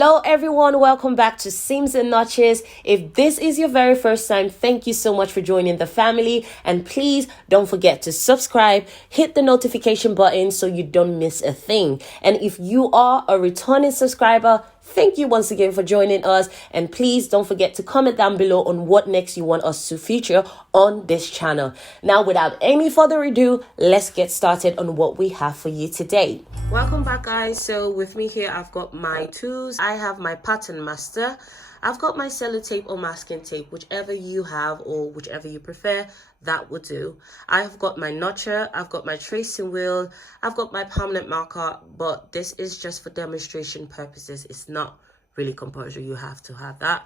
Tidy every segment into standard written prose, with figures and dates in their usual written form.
Hello everyone, welcome back to Seams and Notches. If this is your very first time, thank you so much for joining the family, and please don't forget to subscribe, hit the notification button so you don't miss a thing. And if you are a returning subscriber, thank you once again for joining us, and please don't forget to comment down below on what next you want us to feature on this channel. Now, without any further ado, let's get started on what we have for you today. Welcome back, guys. So with me here, I've got my tools. I have my pattern master. I've got my sellotape or masking tape, whichever you have or whichever you prefer, that would do. I've got my notcher, I've got my tracing wheel, I've got my permanent marker, but this is just for demonstration purposes. It's not really compulsory, you have to have that.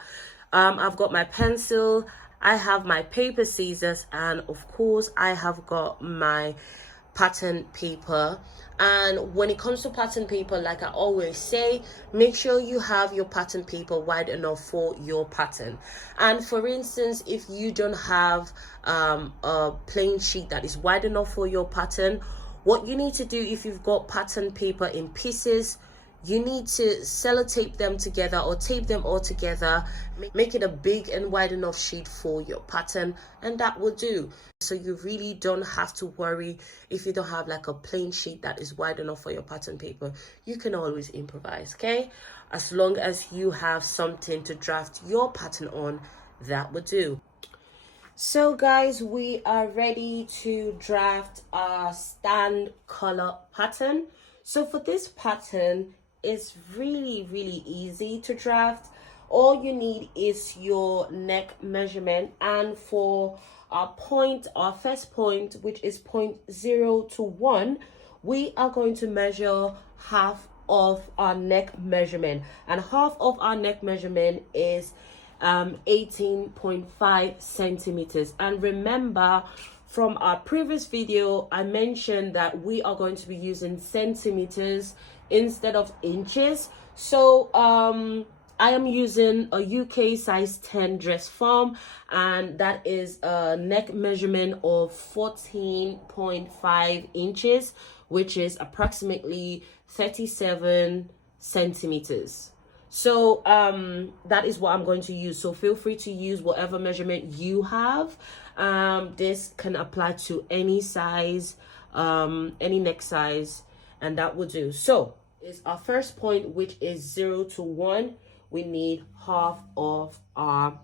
I've got my pencil, I have my paper scissors, and of course I have got my pattern paper. And when it comes to pattern paper, like I always say, make sure you have your pattern paper wide enough for your pattern. And for instance, if you don't have a plain sheet that is wide enough for your pattern, what you need to do, if you've got pattern paper in pieces, you need to sellotape them together or tape them all together, make it a big and wide enough sheet for your pattern, and that will do. So you really don't have to worry if you don't have like a plain sheet that is wide enough for your pattern paper. You can always improvise, okay? As long as you have something to draft your pattern on, that will do. So guys, we are ready to draft our stand color pattern. So for this pattern, it's really easy to draft. All you need is your neck measurement, and for our first point, which is point 0 to 1, we are going to measure half of our neck measurement, and half of our neck measurement is 18.5 centimeters. And remember, from our previous video, I mentioned that we are going to be using centimeters instead of inches. So I am using a UK size 10 dress form, and that is a neck measurement of 14.5 inches, which is approximately 37 centimeters. So that is what I'm going to use. So feel free to use whatever measurement you have. This can apply to any size, any neck size, and that will do. So is our first point, which is 0 to 1. We need half of our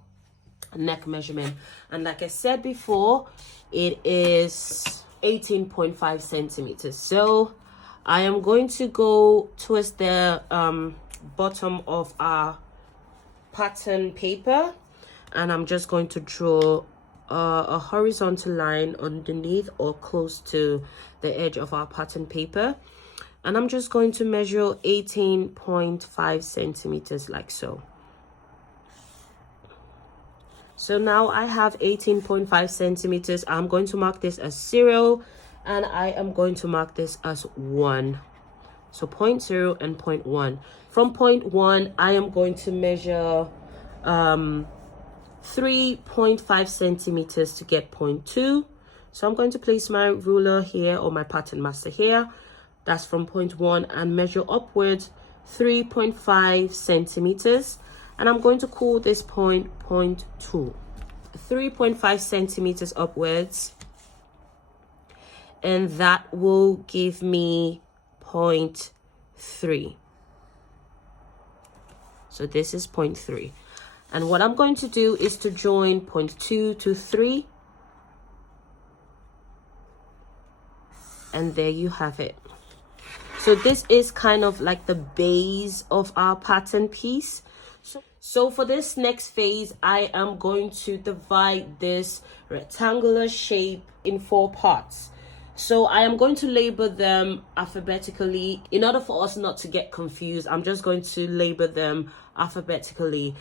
neck measurement, and like I said before, it is 18.5 centimeters. So I am going to go towards the bottom of our pattern paper, and I'm just going to draw a horizontal line underneath or close to the edge of our pattern paper, and I'm just going to measure 18.5 centimeters like so. So now I have 18.5 centimeters. I'm going to mark this as 0, and I am going to mark this as 1. So point 0 and point 1. From point 1, I am going to measure 3.5 centimeters to get point 2. So I'm going to place my ruler here, or my pattern master here. That's from point 1, and measure upwards 3.5 centimeters. And I'm going to call this point point 2. 3.5 centimeters upwards. And that will give me point 3. So this is point 3. And what I'm going to do is to join point 2 to 3. And there you have it. So this is kind of like the base of our pattern piece. So for this next phase, I am going to divide this rectangular shape in 4 parts. So I am going to label them alphabetically. In order for us not to get confused, I'm just going to label them alphabetically.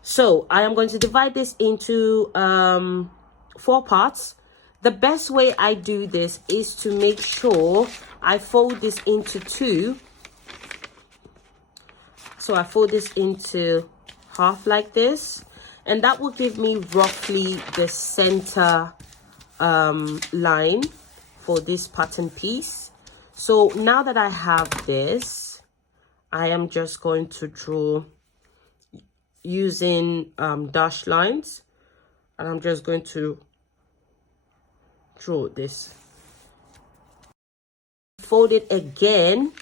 So I am going to divide this into 4 parts. The best way I do this is to make sure I fold this into 2. So I fold this into half like this, and that will give me roughly the center line for this pattern piece. So now that I have this, I am just going to draw using dashed lines, and I'm just going to draw this. Fold it again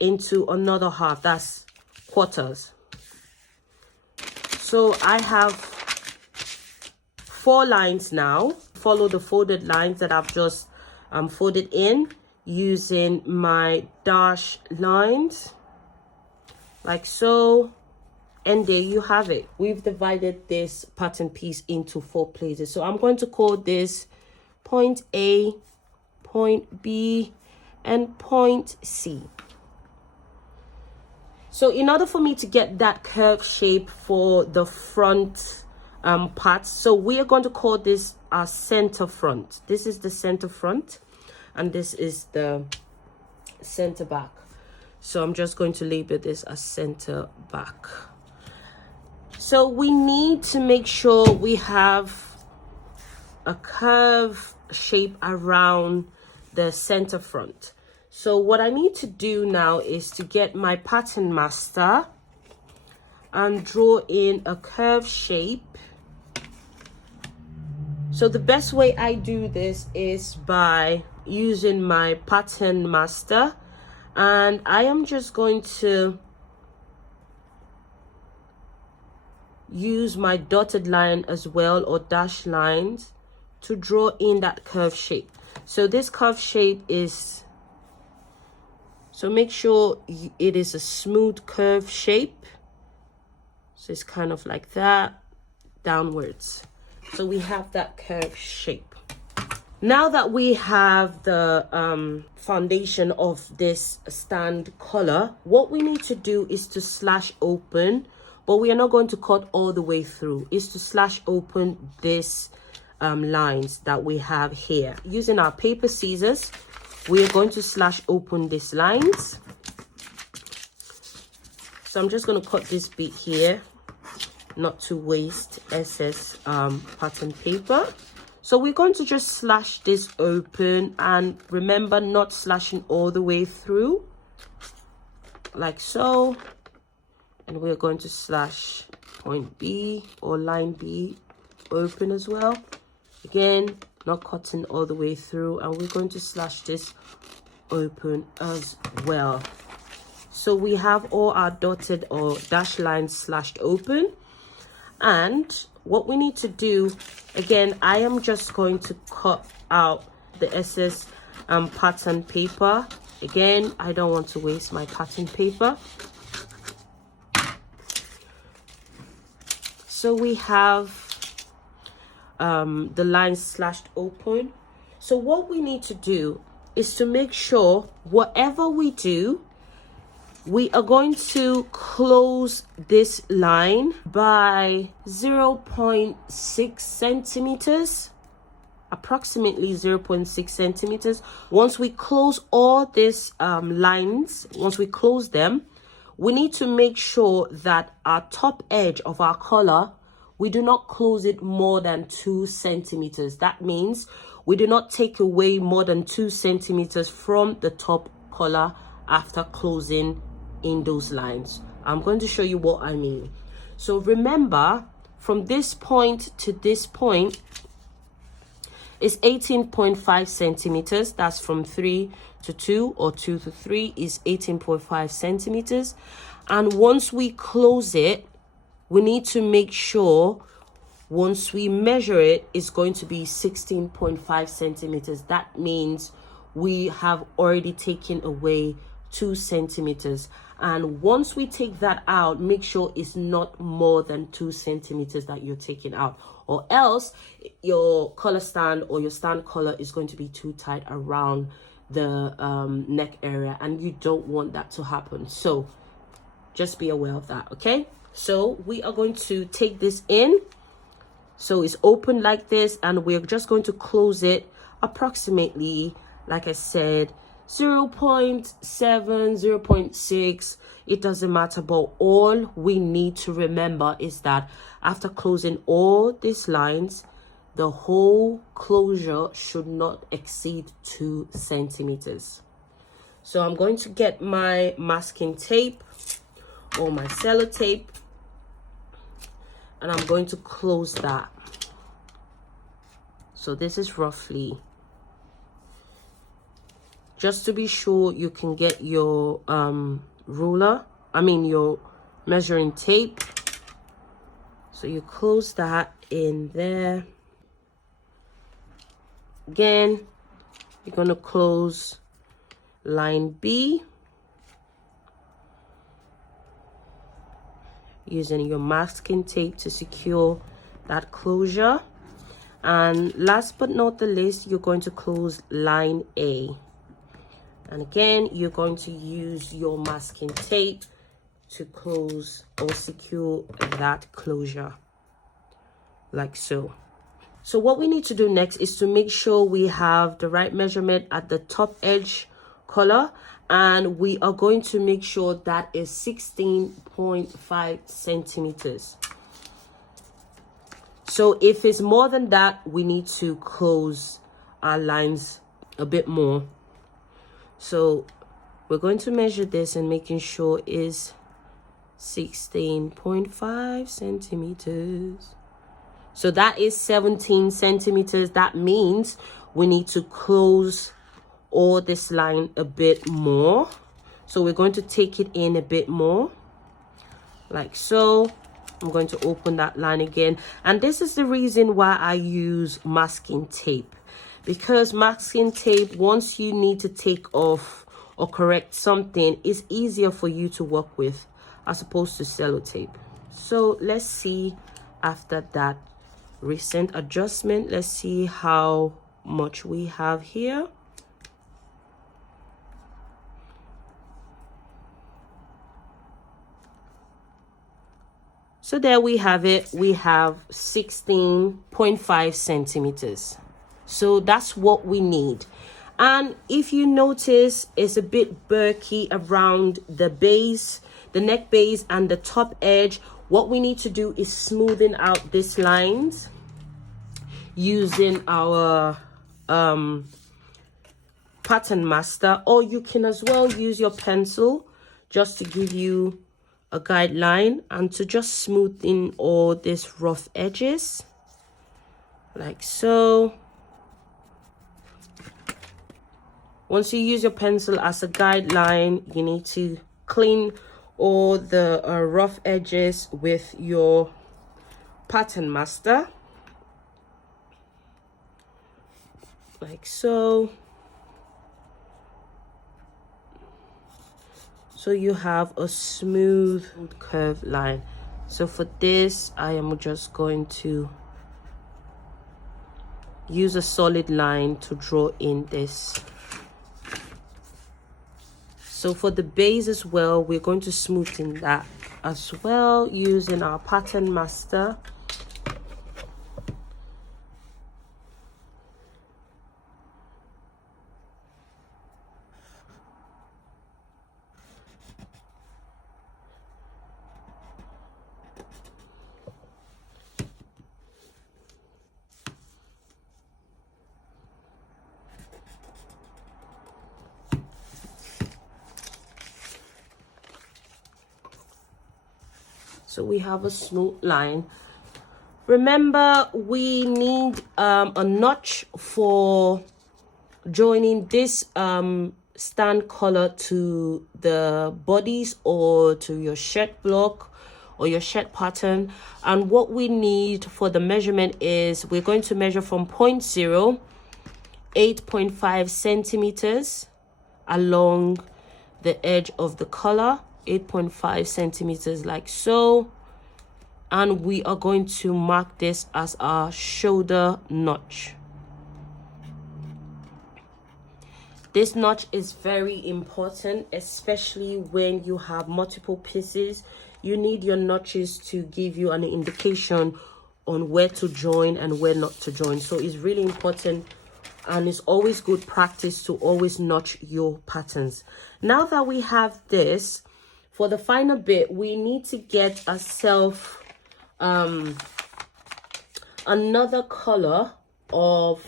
into another half, that's quarters. So I have 4 lines now. Follow the folded lines that I've just folded in using my dash lines, like so. And there you have it. We've divided this pattern piece into 4 places. So I'm going to call this point A, point B, and point C. So in order for me to get that curve shape for the front part, so we are going to call this our center front. This is the center front, and this is the center back. So I'm just going to label this as center back. So we need to make sure we have a curve shape around the center front. So what I need to do now is to get my pattern master and draw in a curve shape. So the best way I do this is by using my pattern master, and I am just going to use my dotted line as well, or dash lines, to draw in that curve shape. So this curve shape is, so make sure it is a smooth curve shape. So it's kind of like that, downwards. So we have that curve shape. Now that we have the foundation of this stand collar, what we need to do is to slash open, but we are not going to cut all the way through, is to slash open this lines that we have here. Using our paper scissors, we are going to slash open these lines. So I'm just going to cut this bit here, not to waste excess pattern paper. So we're going to just slash this open, and remember, not slashing all the way through, like so. And we're going to slash point B or line B open as well. Again, not cutting all the way through, and we're going to slash this open as well. So we have all our dotted or dash lines slashed open. And what we need to do, again, I am just going to cut out the excess pattern paper. Again, I don't want to waste my pattern paper. So we have the lines slashed open. So what we need to do is to make sure whatever we do, we are going to close this line by 0.6 centimeters, approximately 0.6 centimeters. Once we close all these lines, once we close them, we need to make sure that our top edge of our collar, we do not close it more than 2 centimeters. That means we do not take away more than 2 centimeters from the top collar after closing in those lines. I'm going to show you what I mean. So remember, from this point to this point is 18.5 centimeters. That's from 3 to 2 or 2 to 3 is 18.5 centimeters. And once we close it, we need to make sure once we measure it, it's going to be 16.5 centimeters. That means we have already taken away 2 centimeters. And once we take that out, make sure it's not more than 2 centimeters that you're taking out, or else your collar stand or your stand collar is going to be too tight around the neck area, and you don't want that to happen. So just be aware of that. Okay, so we are going to take this in, so it's open like this, and we're just going to close it approximately, like I said, 0.7, 0.6, it doesn't matter. But all we need to remember is that after closing all these lines, the whole closure should not exceed 2 centimeters. So I'm going to get my masking tape or my sellotape, and I'm going to close that. So this is roughly, just to be sure you can get your your measuring tape. So you close that in there. Again, you're going to close line B using your masking tape to secure that closure. And last but not the least, you're going to close line A. And again, you're going to use your masking tape to close or secure that closure, like so. So what we need to do next is to make sure we have the right measurement at the top edge collar, and we are going to make sure that is 16.5 centimeters. So if it's more than that, we need to close our lines a bit more. So we're going to measure this and making sure is 16.5 centimeters. So that is 17 centimeters. That means we need to close all this line a bit more. So we're going to take it in a bit more, like so. I'm going to open that line again. And this is the reason why I use masking tape. Because masking tape, once you need to take off or correct something, is easier for you to work with as opposed to sellotape. So let's see after that recent adjustment, let's see how much we have here. So there we have it. We have 16.5 centimeters. So that's what we need. And if you notice, it's a bit bulky around the base, the neck base and the top edge. What we need to do is smoothen out these lines using our pattern master, or you can as well use your pencil just to give you a guideline and to just smooth in all these rough edges, like so. Once you use your pencil as a guideline, you need to clean all the rough edges with your pattern master, like so. So you have a smooth curved line. So for this, I am just going to use a solid line to draw in this. So for the base as well, we're going to smoothen that as well using our pattern master. So we have a smooth line. Remember, we need a notch for joining this stand collar to the bodies or to your shirt block or your shirt pattern. And what we need for the measurement is we're going to measure from point 0, 8.5 centimeters along the edge of the collar, 8.5 centimeters, like so. And we are going to mark this as our shoulder notch. This notch is very important, especially when you have multiple pieces. You need your notches to give you an indication on where to join and where not to join. So it's really important, and it's always good practice to always notch your patterns. Now that we have this, for the final bit, we need to get ourselves another color of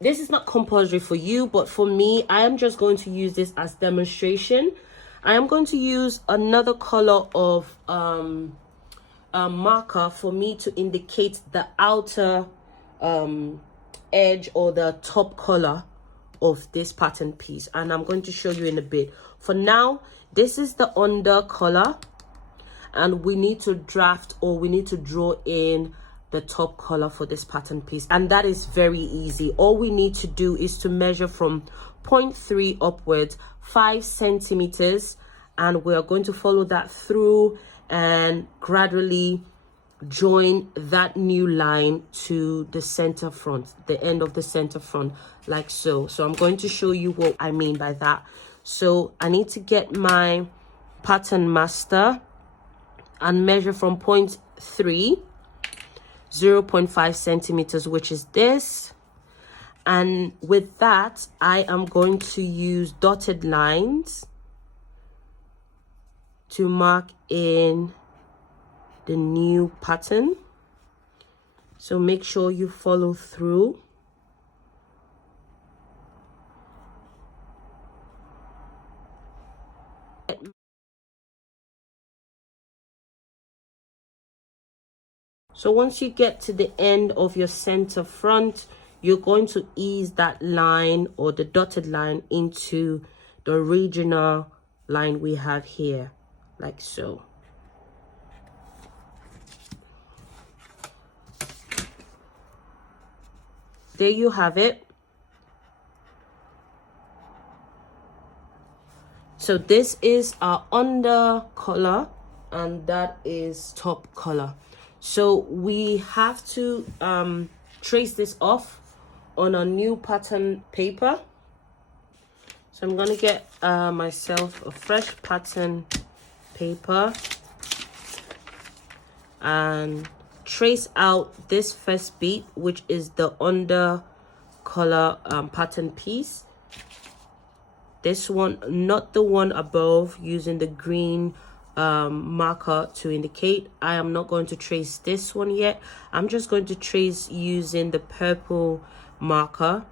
this is not compulsory for you, but for me, I am just going to use this as demonstration. I am going to use another color of marker for me to indicate the outer edge or the top color of this pattern piece, and I'm going to show you in a bit. For now, this is the under color, and we need to draft, or we need to draw in the top color for this pattern piece, and that is very easy. All we need to do is to measure from 0.3 upwards 5 centimeters, and we are going to follow that through and gradually join that new line to the center front, the end of the center front, like so. So I'm going to show you what I mean by that. So I need to get my pattern master and measure from 0.3, 0.5 centimeters, which is this. And with that, I am going to use dotted lines to mark in the new pattern. So make sure you follow through. So once you get to the end of your center front, you're going to ease that line or the dotted line into the original line we have here, like so. There you have it. So this is our under color, and that is top color. So we have to trace this off on a new pattern paper. So I'm gonna get myself a fresh pattern paper and trace out this first beat, which is the under color pattern piece. This one, not the one above, using the green marker to indicate. I am not going to trace this one yet. I'm just going to trace using the purple marker,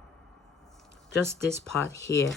just this part here.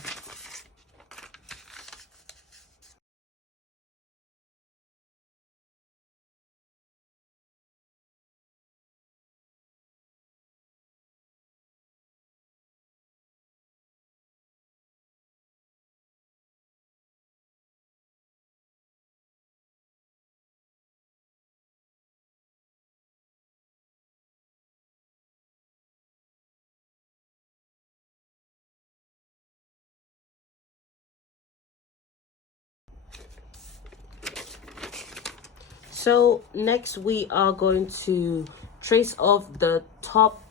So next we are going to trace off the top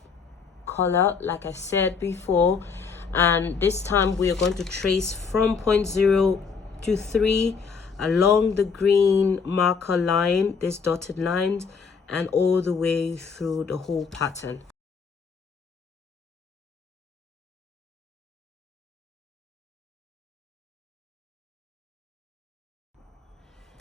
color, like I said before, and this time we are going to trace from 0.0 to 3 along the green marker line, this dotted lines, and all the way through the whole pattern.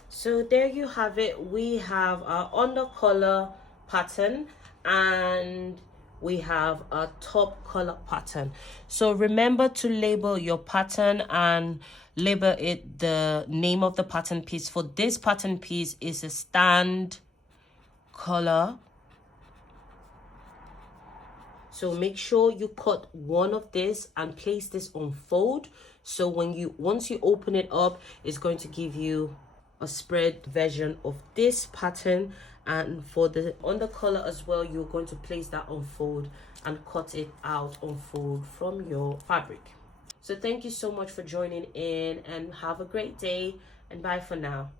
So there you have it. We have our under color pattern and we have a top color pattern. So remember to label your pattern and label it the name of the pattern piece. For this pattern piece is a stand color. So make sure you cut one of this and place this on fold. So once you open it up, it's going to give you a spread version of this pattern. And for the under color as well, you're going to place that on fold and cut it out on fold from your fabric. So thank you so much for joining in, and have a great day, and bye for now.